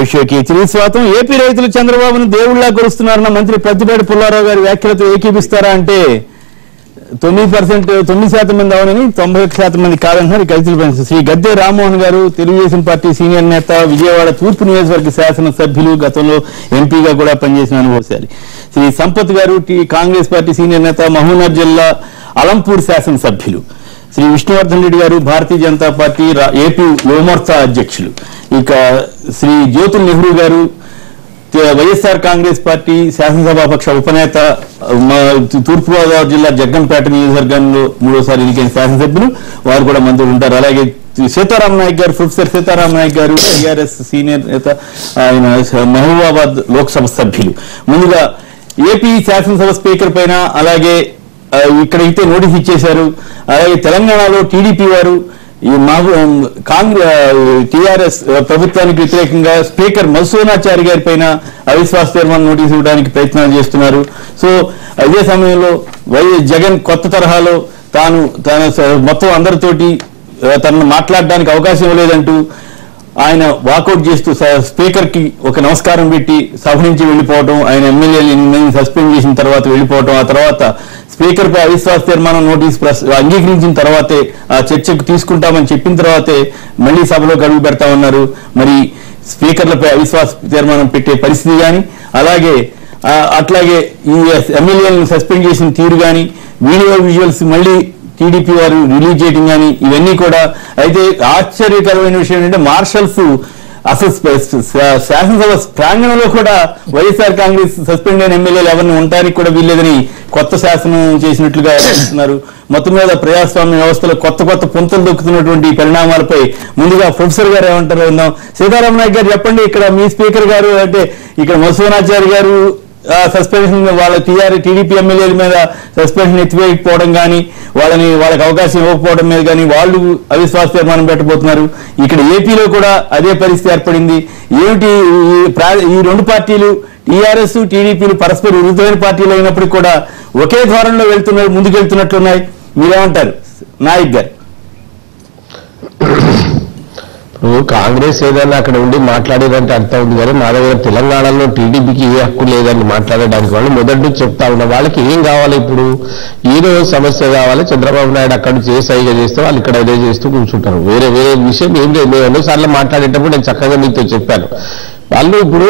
Live షోకి తిరిగి స్వాగతం. ఏపీ రైతులు చంద్రబాబును దేవుళ్లా కొలుస్తున్నారన్న మంత్రి ప్రతిపాటి పుల్లారావు గారి వ్యాఖ్యలతో ఏకీపిస్తారా అంటే 9% మంది అవునని 91% మంది కాదంటున్నారు రైతుల పెన్షన్. శ్రీ గద్దె రామ్మోహన్ గారు తెలుగుదేశం పార్టీ సీనియర్ నేత, విజయవాడ తూర్పు నియోజకవర్గ శాసనసభ్యులు, గతంలో ఎంపీగా కూడా పనిచేసిన అనుభవశాలి. శ్రీ సంపత్ గారు కాంగ్రెస్ పార్టీ సీనియర్ నేత, మహబూబ్నగర్ జిల్లా అలంపూర్ శాసనసభ్యులు. శ్రీ విష్ణువర్ధన్ రెడ్డి గారు భారతీయ జనతా పార్టీ ఏపీ యువమోర్చా అధ్యక్షులు. ఇక శ్రీ జ్యోతుల్ నెహ్రూ గారు వైఎస్ఆర్ కాంగ్రెస్ పార్టీ శాసనసభాపక్ష ఉపనేత, తూర్పుగోదావరి జిల్లా జగ్గంపేట నియోజకవర్గంలో 3వ ఎన్నికైన శాసనసభ్యులు, వారు కూడా మంత్రులు ఉంటారు. అలాగే సీతారాం నాయక్ గారు, ప్రొఫెసర్ సీతారాం నాయక్ గారు టీఆర్ఎస్ సీనియర్ నేత, ఆయన మహబూబాబాద్ లోక్సభ సభ్యులు. ముందుగా ఏపీ శాసనసభ స్పీకర్ పైన అలాగే ఇక్కడైతే నోటీస్ ఇచ్చేశారు. అలాగే తెలంగాణలో టీడీపీ వారు ఈ టీఆర్ఎస్ ప్రభుత్వానికి వ్యతిరేకంగా స్పీకర్ మధుసూదనాచారి గారి పైన అవిశ్వాస తీర్మానం నోటీసు ఇవ్వడానికి ప్రయత్నాలు చేస్తున్నారు. సో అదే సమయంలో జగన్ కొత్త తరహాలో తాను మొత్తం అందరితోటి తనను మాట్లాడడానికి అవకాశం ఇవ్వలేదంటూ ఆయన వాకౌట్ చేస్తూ స్పీకర్ కి ఒక నమస్కారం పెట్టి సభ నుంచి వెళ్లిపోవడం, ఆయన ఎమ్మెల్యేలు సస్పెండ్ చేసిన తర్వాత వెళ్లిపోవడం, ఆ తర్వాత స్పీకర్ పై అవిశ్వాస తీర్మానం నోటీస్ అంగీకరించిన తర్వాతే ఆ చర్చకు తీసుకుంటామని చెప్పిన తర్వాతే మళ్లీ సభలోకి అడుగు పెడతామన్నారు. మరి స్పీకర్లపై అవిశ్వాస తీర్మానం పెట్టే పరిస్థితి కానీ, అట్లాగే ఈ ఎమ్మెల్యేలను సస్పెండ్ చేసిన తీరు కానీ, వీడియో విజువల్స్ మళ్లీ టీడీపీ వారు రిలీజ్ చేయడం కానీ, ఇవన్నీ కూడా. అయితే ఆశ్చర్యకరమైన విషయం ఏంటంటే మార్షల్స్ అసలు శాసనసభ ప్రాంగణంలో కూడా వైఎస్ఆర్ కాంగ్రెస్ సస్పెండ్ అయిన ఎమ్మెల్యేలు ఎవరిని ఉండడానికి కూడా వీల్లేదని కొత్త శాసనం చేసినట్లుగా చెప్తున్నారు. మొత్తం మీద ప్రజాస్వామ్య వ్యవస్థలో కొత్త పుంతలు దొక్కుతున్నటువంటి పరిణామాలపై ముందుగా ప్రొఫెసర్ గారు ఏమంటారో విందాం. సీతారాం నాయక్ గారు చెప్పండి, ఇక్కడ మీ స్పీకర్ గారు అంటే ఇక్కడ మధుసూదనాచారి గారు సస్పెన్షన్ వాళ్ళ టీడీపీ ఎమ్మెల్యేల మీద సస్పెన్షన్ ఎత్తివేయకపోవడం కానీ, వాళ్ళకి అవకాశం ఇవ్వకపోవడం మీద కానీ వాళ్ళు అవిశ్వాస తీర్మానం పెట్టబోతున్నారు. ఇక్కడ ఏపీలో కూడా అదే పరిస్థితి ఏర్పడింది. ఏమిటి ఈ రెండు పార్టీలు టీఆర్ఎస్ టీడీపీలు పరస్పర విరుద్ధమైన పార్టీలు అయినప్పటికీ కూడా ఒకే ధోరణిలో ముందుకెళ్తున్నట్లున్నాయి. మీరేమంటారు నాయక్ గారు? ఇప్పుడు కాంగ్రెస్ ఏదైనా అక్కడ ఉండి మాట్లాడేదంటే అర్థం ఉంది కానీ, మా దగ్గర తెలంగాణలో టీడీపీకి ఏ హక్కు లేదని మాట్లాడడానికి వాళ్ళు మొదటి నుంచి చెప్తా ఉన్నారు. వాళ్ళకి ఏం కావాలి? ఇప్పుడు ఏదో సమస్య కావాలి, చంద్రబాబు నాయుడు అక్కడ నుంచి ఏ సైగా చేస్తే వాళ్ళు ఇక్కడ అదే చేస్తూ కూర్చుంటారు. వేరే విషయం ఏం లేదు. మేము ఎన్నోసార్లు మాట్లాడేటప్పుడు నేను చక్కగా మీతో చెప్పాను. వాళ్ళు ఇప్పుడు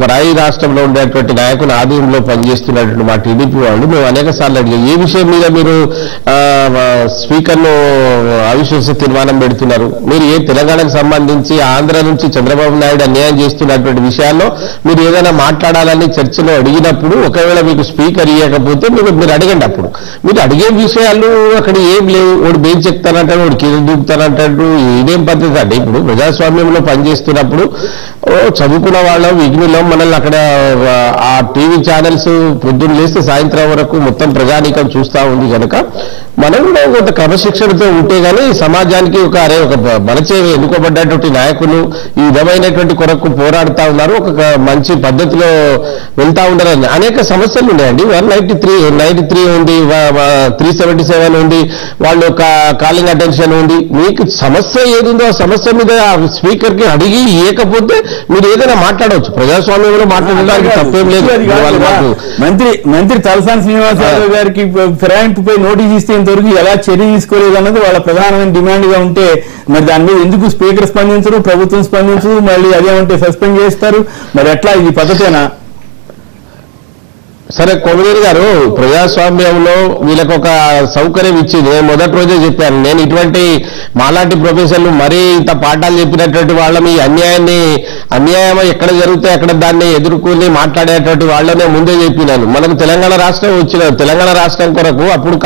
పరాయి రాష్ట్రంలో ఉండేటువంటి నాయకుల ఆధీనంలో పనిచేస్తున్నటువంటి మా టీడీపీ వాళ్ళు మేము అనేక సార్లు అడిగాం, ఏ విషయం మీద మీరు స్పీకర్ను అవిశ్వాస తీర్మానం పెడుతున్నారు? మీరు ఏ తెలంగాణకు సంబంధించి ఆంధ్ర నుంచి చంద్రబాబు నాయుడు అన్యాయం చేస్తున్నటువంటి విషయాల్లో మీరు ఏదైనా మాట్లాడాలని చర్చలో అడిగినప్పుడు, ఒకవేళ మీకు స్పీకర్ ఇవ్వకపోతే మీరు అడగండి. అప్పుడు మీరు అడిగే విషయాలు అక్కడ ఏం లేవు. వాడు బెంచ్ ఎక్కుతానంటాడు, వాడు కింద దూకుతానంటాడు. ఇదేం పద్ధతి అంటే? ఇప్పుడు ప్రజాస్వామ్యంలో పనిచేస్తున్నప్పుడు చదువుకున్న వాళ్ళం, విఘ్నులం, మనల్ని అక్కడ ఆ టీవీ ఛానల్స్ పొద్దున్న లేస్తే సాయంత్రం వరకు మొత్తం ప్రజానీకం చూస్తూ ఉంది కనుక మనం కూడా కొంత క్రమశిక్షణతో ఉంటే గానీ సమాజానికి ఒక మనచే ఎన్నుకోబడ్డటువంటి నాయకులు ఈ విధమైనటువంటి కొరకు పోరాడుతూ ఉన్నారు, ఒక మంచి పద్ధతిలో వెళ్తా ఉన్నారని అనేక సమస్యలు ఉన్నాయండి. 193 ఉంది, 377 ఉంది, వాళ్ళు కాలింగ్ అటెన్షన్ ఉంది. మీకు సమస్య ఏదుందో ఆ సమస్య మీద స్పీకర్ కి అడిగి ఇవ్వకపోతే మీరు ఏదైనా మాట్లాడవచ్చు. ప్రజాస్వామ్యంలో మాట్లాడడానికి తప్పేం లేదు. మంత్రి తలసాని శ్రీనివాసరావు గారికి ఫిరాయింపుపై నోటీస్ ఇస్తే ఇంతవరకు ఎలా చర్య తీసుకోలేదు అన్నది వాళ్ళ ప్రధానమైన డిమాండ్ గా ఉంటే, మరి దాని మీద ఎందుకు స్పీకర్ స్పందించరు, ప్రభుత్వం స్పందించరు, మళ్ళీ అదేమంటే సస్పెండ్ చేస్తారు? మరి ఎట్లా ఇది పద్ధతేనా? సరే, కొమరేరు గారు ప్రజాస్వామ్యంలో వీళ్ళకి ఒక సౌకర్యం ఇచ్చింది. నేను మొదటి రోజే చెప్పాను, నేను ఇటువంటి మాలాంటి ప్రొఫెసర్లు మరీ ఇంత పాఠాలు చెప్పినటువంటి వాళ్ళని ఈ అన్యాయం ఎక్కడ జరిగితే అక్కడ దాన్ని ఎదుర్కొని మాట్లాడేటువంటి వాళ్ళనే ముందే చెప్పినాను. మనకు తెలంగాణ రాష్ట్రం వచ్చిన తెలంగాణ రాష్ట్రం కొరకు అప్పుడు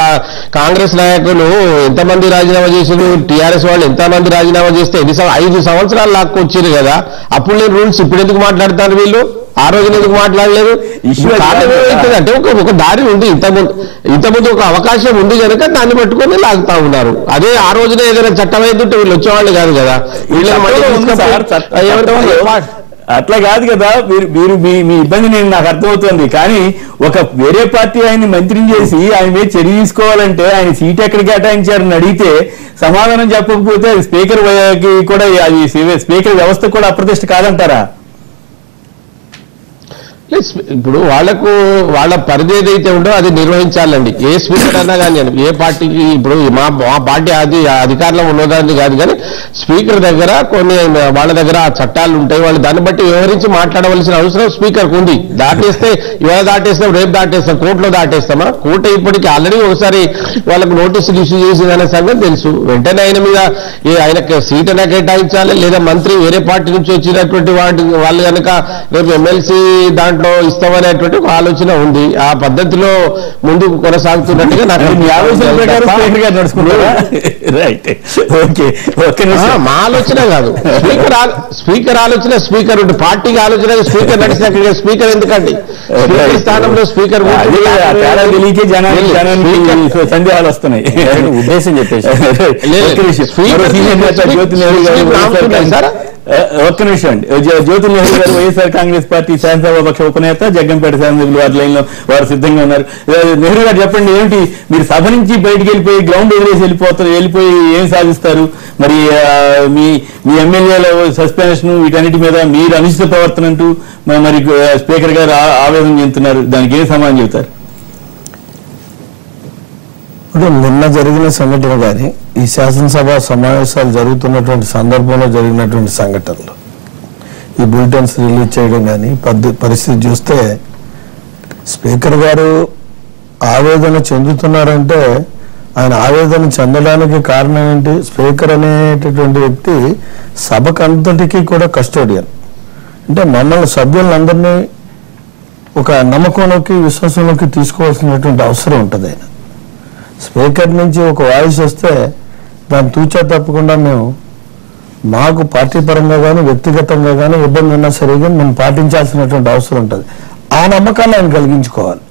కాంగ్రెస్ నాయకులు ఎంతమంది రాజీనామా చేశారు, టీఆర్ఎస్ వాళ్ళు ఎంతమంది రాజీనామా చేస్తే 5 సంవత్సరాలు లాక్కొచ్చారు కదా. అప్పుడు నేను రూల్స్ ఇప్పుడు ఎందుకు మాట్లాడతారు వీళ్ళు? ఆ రోజున ఎందుకు మాట్లాడలేదు? అంటే ఒక దారి ఉంది, ఇంతకుముందు ఒక అవకాశం ఉంది కనుక దాన్ని పట్టుకొని లాగుతా ఉన్నారు. అదే ఆ రోజున ఏదైనా చట్టం అయితే వీళ్ళు వచ్చేవాళ్ళు కాదు కదా. అట్లా కాదు కదా, మీరు మీ ఇబ్బంది నాకు అర్థమవుతుంది. కానీ ఒక వేరే పార్టీ ఆయన్ని మంత్రిని చేసి ఆయన మీద చర్య తీసుకోవాలంటే ఆయన సీట్ ఎక్కడ కేటాయించారని అడిగితే సమాధానం చెప్పకపోతే అది స్పీకర్ కూడా, అది స్పీకర్ వ్యవస్థ కూడా అప్రతిష్ట కాదంటారా? ఇప్పుడు వాళ్ళ పరిధి ఏదైతే ఉందో అది నిర్వహించాలండి. ఏ స్పీకర్ అన్నా కానీ ఏ పార్టీకి, ఇప్పుడు మా పార్టీ అధికారంలో ఉన్నదాన్ని కాదు, కానీ స్పీకర్ దగ్గర కొన్ని వాళ్ళ దగ్గర చట్టాలు ఉంటాయి, వాళ్ళు దాన్ని బట్టి వివరించి మాట్లాడవలసిన అవసరం స్పీకర్కు ఉంది. దాటేస్తే ఇవాళ దాటేస్తాం, రేపు దాటేస్తాం, కోర్టులో దాటేస్తామా? కోర్టు ఇప్పటికీ ఆల్రెడీ ఒకసారి వాళ్ళకు నోటీసులు ఇష్యూ చేసిందనే సంగతి తెలుసు. వెంటనే ఆయన మీద ఆయనకు సీట్ అయినా కేటాయించాలి, లేదా మంత్రి వేరే పార్టీ నుంచి వచ్చినటువంటి వాళ్ళు కనుక రేపు ఎమ్మెల్సీ దాంట్లో ఇస్తామనేటువంటి ఒక ఆలోచన ఉంది. ఆ పద్ధతిలో ముందుకు కొనసాగుతున్నట్టుగా నాకు మా ఆలోచన కాదు, స్పీకర్ ఆలోచన, స్పీకర్ పార్టీకి ఆలోచన, స్పీకర్ నడిచిన స్పీకర్ ఎందుకండి స్పీకర్ స్థానంలో స్పీకర్ సందేహాలు వస్తున్నాయి ఉద్దేశం చెప్పేసి. ఒక్క నిమిషం అండి. జ్యోతి నెహ్రూ గారు వైఎస్ఆర్ కాంగ్రెస్ పార్టీ శాసనసభాపక్ష ఉపనేత, జగ్గంపేట శాసనసభ్యులు వారి లైన్ లో వారు సిద్ధంగా ఉన్నారు. నెహ్రూ గారు చెప్పండి, ఏమిటి మీరు సభ నుంచి బయటికి వెళ్ళిపోయి గ్రౌండ్ వదిలేసి వెళ్ళిపోయి ఏం సాధిస్తారు? మరి మీ ఎమ్మెల్యేల సస్పెన్షన్ వీటన్నిటి మీద మీరు అనుచిత ప్రవర్తన అంటూ మరి స్పీకర్ గారు ఆవేదన చెందుతున్నారు, దానికి ఏం సమాధానం చెబుతారు? నిన్న జరిగిన సంఘటన కానీ ఈ శాసనసభ సమావేశాలు జరుగుతున్నటువంటి సందర్భంలో జరిగినటువంటి సంఘటనలు, ఈ బులెటిన్స్ రిలీజ్ చేయడం కానీ పరిస్థితి చూస్తే స్పీకర్ గారు ఆవేదన చెందుతున్నారంటే ఆయన ఆవేదన చెందడానికి కారణం ఏంటి? స్పీకర్ అనేటటువంటి వ్యక్తి సభకంతటికీ కూడా కస్టోడియన్. అంటే మమ్మల్ని సభ్యులందరినీ ఒక నమ్మకంలోకి, విశ్వాసంలోకి తీసుకోవాల్సినటువంటి అవసరం ఉంటుంది. ఆయన స్పీకర్ నుంచి ఒక వాయిస్ వస్తే దాన్ని తూచా తప్పకుండా మాకు పార్టీ పరంగా కానీ వ్యక్తిగతంగా కానీ ఇబ్బంది ఉన్నా సరే కానీ మేము పాటించాల్సినటువంటి అవసరం ఉంటుంది. ఆ నమ్మకాన్ని ఆయన కలిగించుకోవాలి.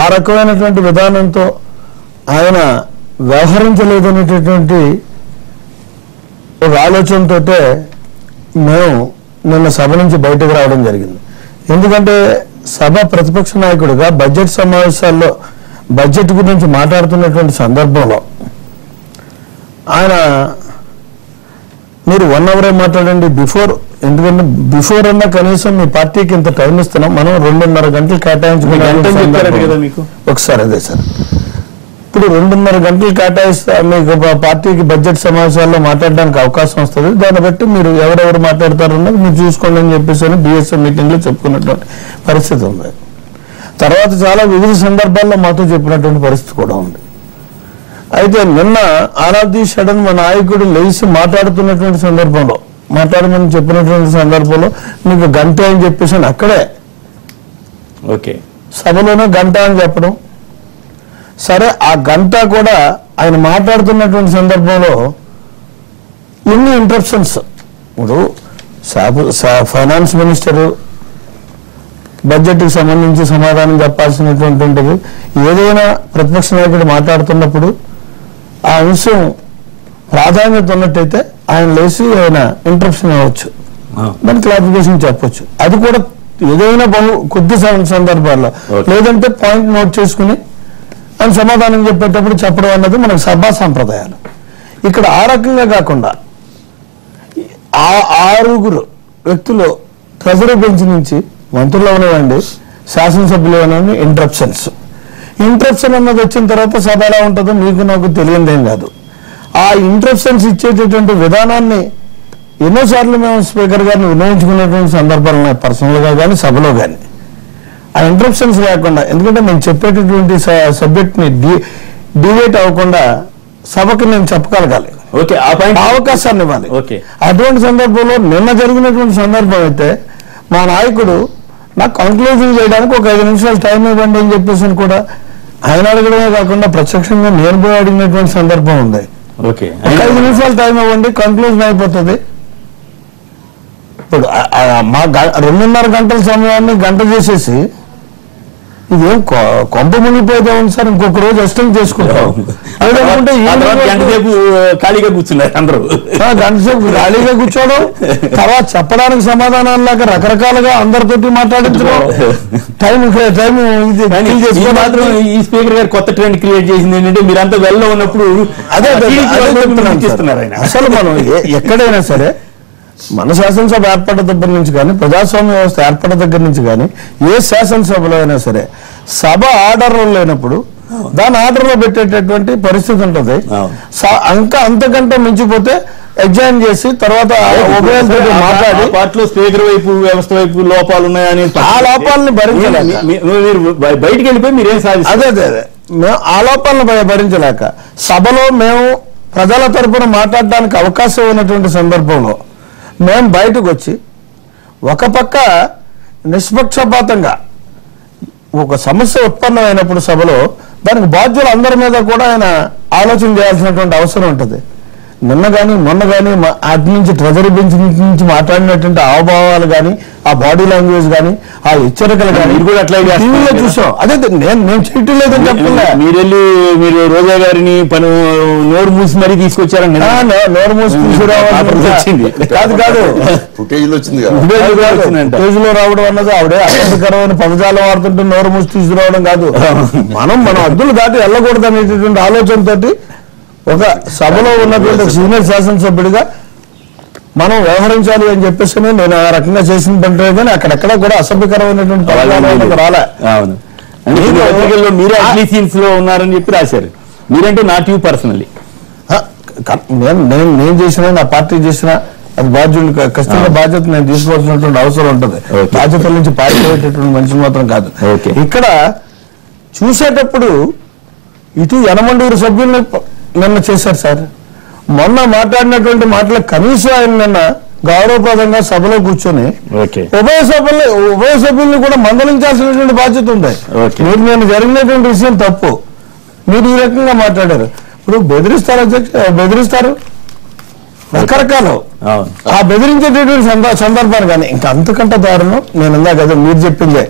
ఆ రకమైనటువంటి విధానంతో ఆయన వ్యవహరించలేదనేటటువంటి ఒక ఆలోచనతో మేము నిన్న సభ నుంచి బయటకు రావడం జరిగింది. ఎందుకంటే సభ ప్రతిపక్ష నాయకుడిగా బడ్జెట్ సమావేశాల్లో బడ్జెట్ గురించి మాట్లాడుతున్నటువంటి సందర్భంలో ఆయన మీరు 1 hour మాట్లాడండి బిఫోర్, ఎందుకంటే బిఫోర్ అన్నా కనీసం మీ పార్టీకి ఇంత టైం ఇస్తున్నాం, మనం 2.5 గంటలు కేటాయించుకున్నాం ఒకసారి. అదే సార్, ఇప్పుడు 2.5 గంటలు కేటాయిస్తా మీకు పార్టీకి బడ్జెట్ సమావేశాల్లో మాట్లాడడానికి అవకాశం వస్తుంది, దాన్ని బట్టి మీరు ఎవరెవరు మాట్లాడతారన్నది మీరు చూసుకోండి అని చెప్పేసి బిఎస్ఎం మీటింగ్లో చెప్పుకున్నటువంటి పరిస్థితి ఉంది. తర్వాత చాలా వివిధ సందర్భాల్లో మాతో చెప్పినటువంటి పరిస్థితి కూడా ఉంది. అయితే నిన్న ఆరాధ్య సడన్ మా నాయకుడు లేచి మాట్లాడుతున్నటువంటి సందర్భంలో, మాట్లాడమని చెప్పినటువంటి సందర్భంలో మీకు గంట అని చెప్పేసి అక్కడే సభలోనే గంట అని చెప్పడం. సరే, ఆ గంట కూడా ఆయన మాట్లాడుతున్నటువంటి సందర్భంలో ఎన్ని ఇంటరప్షన్స్. ఇప్పుడు ఫైనాన్స్ మినిస్టరు బడ్జెట్కి సంబంధించి సమాధానం చెప్పాల్సినటువంటిది, ఏదైనా ప్రతిపక్ష నాయకుడు మాట్లాడుతున్నప్పుడు ఆ అంశం ప్రాధాన్యత ఉన్నట్టయితే ఆయన లేచి ఆయన ఇంటరప్షన్ అవ్వచ్చు, దాని క్లారిఫికేషన్ చెప్పొచ్చు. అది కూడా ఏదైనా కొద్ది సందర్భాల్లో, లేదంటే పాయింట్ నోట్ చేసుకుని ఆయన సమాధానం చెప్పేటప్పుడు చెప్పడం అన్నది మనకు సభా సంప్రదాయాలు. ఇక్కడ ఆ రకంగా కాకుండా 6 వ్యక్తులు ట్రెజరీ బెంచ్ నుంచి మంత్రులు అవనివ్వండి, శాసనసభ్యులు అవనివ్వండి, ఇంటరప్షన్ అన్నది వచ్చిన తర్వాత సభ ఎలా ఉంటుందో మీకు నాకు తెలియదేం కాదు. ఆ ఇంటరప్షన్స్ ఇచ్చేటటువంటి విధానాన్ని ఎన్నోసార్లు మేము స్పీకర్ గారిని వినియోగించుకునేటువంటి సందర్భాలు ఉన్నాయి, పర్సనల్గా కానీ సభలో కానీ. ఆ ఇంటరప్షన్స్ లేకుండా, ఎందుకంటే మేము చెప్పేటటువంటి సబ్జెక్ట్ని డివేట్ అవ్వకుండా సభకు నేను చెప్పగలగాలి, అవకాశాన్ని ఇవ్వాలి. అటువంటి సందర్భంలో నిన్న జరిగినటువంటి సందర్భం అయితే మా నాయకుడు నాకు కంక్లూజన్ చేయడానికి ఒక 5 నిమిషాలు టైం ఇవ్వండి అని చెప్పేసి కూడా ఆయన అడగడమే కాకుండా ప్రత్యక్షంగా నేను పోయి అడిగినటువంటి సందర్భం ఉంది. 5 నిమిషాలు టైం ఇవ్వండి, కంక్లూజన్ అయిపోతుంది. ఇప్పుడు మా 2.5 గంటల సమయాన్ని గంట చేసేసి ఇదేం కొంప మునిగిపోయేదేమో సార్, ఇంకొక రోజు ఎక్స్టెండ్ చేసుకుంటాం. గంటసేపు ఖాళీగా కూర్చున్నారు అందరూ, గంటసేపు ఖాళీగా కూర్చోవడం, తర్వాత చెప్పడానికి సమాధానాలు లేక రకరకాలుగా అందరితోటి మాట్లాడించడం, టైం మాత్రం ఈ స్పీకర్ గారు కొత్త ట్రెండ్ క్రియేట్ చేసింది ఏంటంటే మీరంతా వెళ్ళలో ఉన్నప్పుడు అదే అసలు మనం ఎక్కడైనా సరే మన శాసనసభ ఏర్పడ్డ దగ్గర నుంచి కానీ ఇంకా వ్యవస్థ ఏర్పడ్డ దగ్గర నుంచి కానీ ఏ శాసనసభలో అయినా సరే సభ ఆర్డర్లో లేనప్పుడు దాని ఆర్డర్లో పెట్టేటటువంటి పరిస్థితి ఉంటుంది. అంతకంటే మించిపోతే ఎగ్జామ్ చేసి తర్వాత మాట్లాడి పార్టీలో స్పీకర్ వైపు వ్యవస్థ వైపు లోపాలు ఉన్నాయని ఆ లోపాలని భరించలేక బయటికి వెళ్ళిపోయి మీరేం సాధిస్తారు. అదే అదే అదే మేము ఆ లోపాలను భరించలేక సభలో మేము ప్రజల తరపున మాట్లాడడానికి అవకాశం ఉన్నటువంటి సందర్భంలో మేము బయటకు వచ్చి ఒక పక్క నిష్పక్షపాతంగా ఒక సమస్య ఉత్పన్నమైనప్పుడు సభలో దానికి బాధ్యులు అందరి మీద కూడా ఆయన ఆలోచన చేయాల్సినటువంటి అవసరం ఉంటుంది. నిన్న కానీ మొన్న కానీ అటు నుంచి ట్రెజరీ బెంచ్ నుంచి మాట్లాడినటువంటి హావభావాలు కానీ ఆ బాడీ లాంగ్వేజ్ కానీ ఆ హెచ్చరికలు కానీ కూడా అట్లా టీవీలో చూసాం. అదే నేను చేయటం లేదని చెప్పలే, మీరు రోజా గారిని నోరు మూసి మరీ తీసుకొచ్చారని నోరు మూసి తీసుకురావాల్సింది కాదు కాదు ఫుటేజ్ లో రావడం అన్నది ఆవిడే అసంతకరమైన పదజాలం వాడుతుంటే నోరు మూసి తీసుకురావడం కాదు. మనం హద్దులు దాటి వెళ్ళకూడదు అనేటటువంటి ఆలోచనతోటి ఒక సభలో ఉన్నటువంటి సీనియర్ శాసనసభ్యుడిగా మనం వ్యవహరించాలి అని చెప్పేసి నేను ఆ రకంగా చేసిన పంటే కానీ అక్కడెక్కడ కూడా అసభ్యకరమైనటువంటి రాలే. మీరే అగ్లీ సీన్స్ లో ఉన్నారని చెప్పి రాశారు. మీరంటే నాట్ యూ పర్సనలీ. నేను చేసినా నా పార్టీ చేసినా అది బాధ్యులు ఖచ్చితంగా బాధ్యత నేను తీసుకోవాల్సినటువంటి అవసరం ఉంటుంది. బాధ్యతల నుంచి పారిపోయేటటువంటి మనిషిని మాత్రం కాదు. ఇక్కడ చూసేటప్పుడు ఇటు యనమండూరు సభ్యుల్ని నిన్న చేశారు సార్. మొన్న మాట్లాడినటువంటి మాటలు కనీసం ఆయన నిన్న గౌరవప్రదంగా సభలో కూర్చొని ఉభయ సభ్యుల్ని కూడా మందలించాల్సినటువంటి బాధ్యత ఉంది. మీరు నేను జరిగినటువంటి విషయం తప్పు, మీరు ఈ రకంగా మాట్లాడారు. ఇప్పుడు బెదిరిస్తారు రకరకాలు ఆ బెదిరించేటటువంటి సందర్భాన్ని కానీ ఇంకా అంతకంటే దారుణం నేను ఇందాక కదా మీరు చెప్పిందే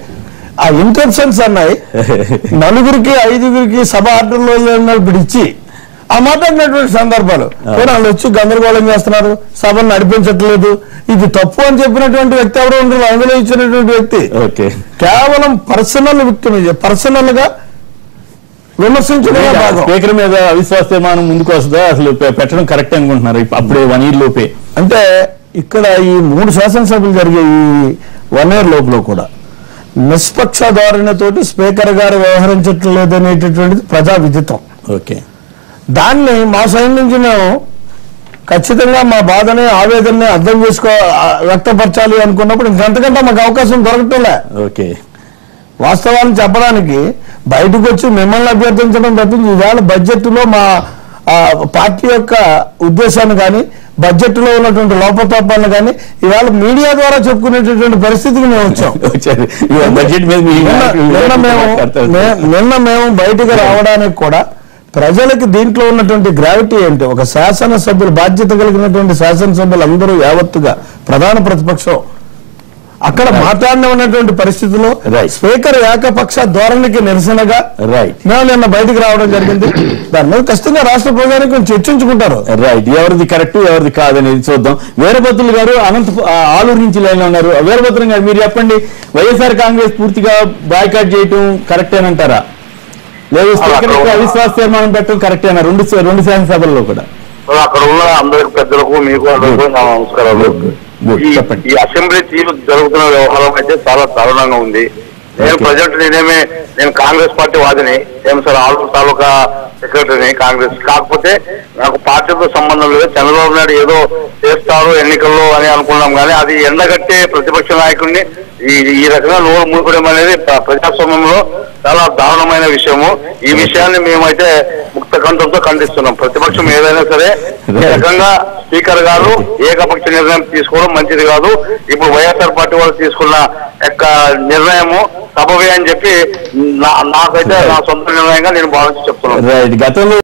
ఆ ఇంటెన్షన్స్ అన్నాయి. 4 5 సభ ఆర్డర్లో పిడిచి ఆ మాట్లాడినటువంటి సందర్భాలు వాళ్ళు వచ్చి గందరగోళం చేస్తున్నారు, సభను నడిపించట్లేదు, ఇది తప్పు అని చెప్పినటువంటి వ్యక్తి ఎవరో ఉండరు. అందులో ఇచ్చినటువంటి వ్యక్తి కేవలం పర్సనల్ గా విమర్శించడం. స్పీకర్ మీద అవిశ్వాస తీర్మానం ముందుకు వస్తుందా అసలు పెట్టడం కరెక్ట్ అనుకుంటున్నారు అప్పుడే 1 year లోపే? అంటే ఇక్కడ ఈ 3 శాసనసభలు జరిగే ఈ 1 year లోపల కూడా నిష్పక్ష ధోరణితోటి స్పీకర్ గారు వ్యవహరించట్లేదు అనేటటువంటిది ప్రజా విదితం. దాన్ని మా సైడ్ నుంచి మేము ఖచ్చితంగా మా బాధని ఆవేదనని అర్థం వ్యక్తపరచాలి అనుకున్నప్పుడు ఇంకంతకంటే మాకు అవకాశం దొరకటంలే. వాస్తవాన్ని చెప్పడానికి బయటకు వచ్చి మిమ్మల్ని అభ్యర్థించడం తప్పించి ఈవేళ బడ్జెట్లో మా పార్టీ యొక్క ఉద్దేశాన్ని కానీ బడ్జెట్లో ఉన్నటువంటి లోపతోపాలను కానీ ఇవాళ మీడియా ద్వారా చెప్పుకునేటటువంటి పరిస్థితికి మేము వచ్చాం. నిన్న మేము బయటకు రావడానికి కూడా ప్రజలకి దీంట్లో ఉన్నటువంటి గ్రావిటీ ఏంటి, ఒక శాసనసభ్యులు బాధ్యత కలిగినటువంటి శాసనసభ్యులు అందరూ యావత్తుగా ప్రధాన ప్రతిపక్షం అక్కడ మాట్లాడిన ఉన్నటువంటి పరిస్థితుల్లో స్పీకర్ ఏకపక్ష ధోరణికి నిరసనగా మేము నిన్న బయటకు రావడం జరిగింది. దాని మీద ఖచ్చితంగా రాష్ట్ర ప్రజానికి చర్చించుకుంటారు. ఎవరిది కరెక్ట్ ఎవరిది కాదనేది చూద్దాం. వీరభద్రులు గారు ఆలూరు నుంచి లైన్ లో ఉన్నారు. వీరభద్రం గారు మీరు చెప్పండి, వైఎస్ఆర్ కాంగ్రెస్ పూర్తిగా బాయ్కాట్ చేయటం కరెక్టేనంటారా, లేదు స్పీకర్ అవిశ్వాస తీర్మానం పెట్టడం కరెక్టేనా? రెండు శాసనసభల్లో కూడా అక్కడ ఉన్న అందరికి పెద్దలకు మీకు అందరికీ నమస్కారాలు. ఈ అసెంబ్లీ తీరు జరుగుతున్న వ్యవహారం అయితే చాలా దారుణంగా ఉంది. నేను ప్రజెంట్ నేను కాంగ్రెస్ పార్టీ వాదిని, సార్ ఆలూరు తాలూకా సెక్రటరీని కాంగ్రెస్. కాకపోతే నాకు పార్టీతో సంబంధం లేదు. చంద్రబాబు నాయుడు ఏదో చేస్తారు ఎన్నికల్లో అని అనుకున్నాం, కానీ అది ఎండగట్టే ప్రతిపక్ష నాయకుడిని ఈ రకంగా నోరు మూపడం అనేది ప్రజాస్వామ్యంలో చాలా దారుణమైన విషయము. ఈ విషయాన్ని మేమైతే ముక్త కంఠంతో ఖండిస్తున్నాం. ప్రతిపక్షం ఏదైనా సరే ఈ రకంగా స్పీకర్ గారు ఏకపక్ష నిర్ణయం తీసుకోవడం మంచిది కాదు. ఇప్పుడు వైఎస్ఆర్ పార్టీ వాళ్ళు తీసుకున్న యొక్క నిర్ణయము సబబే అని చెప్పి నాకైతే నా సొంత నిర్ణయంగా నేను భావించి చెప్తున్నాను. గతంలో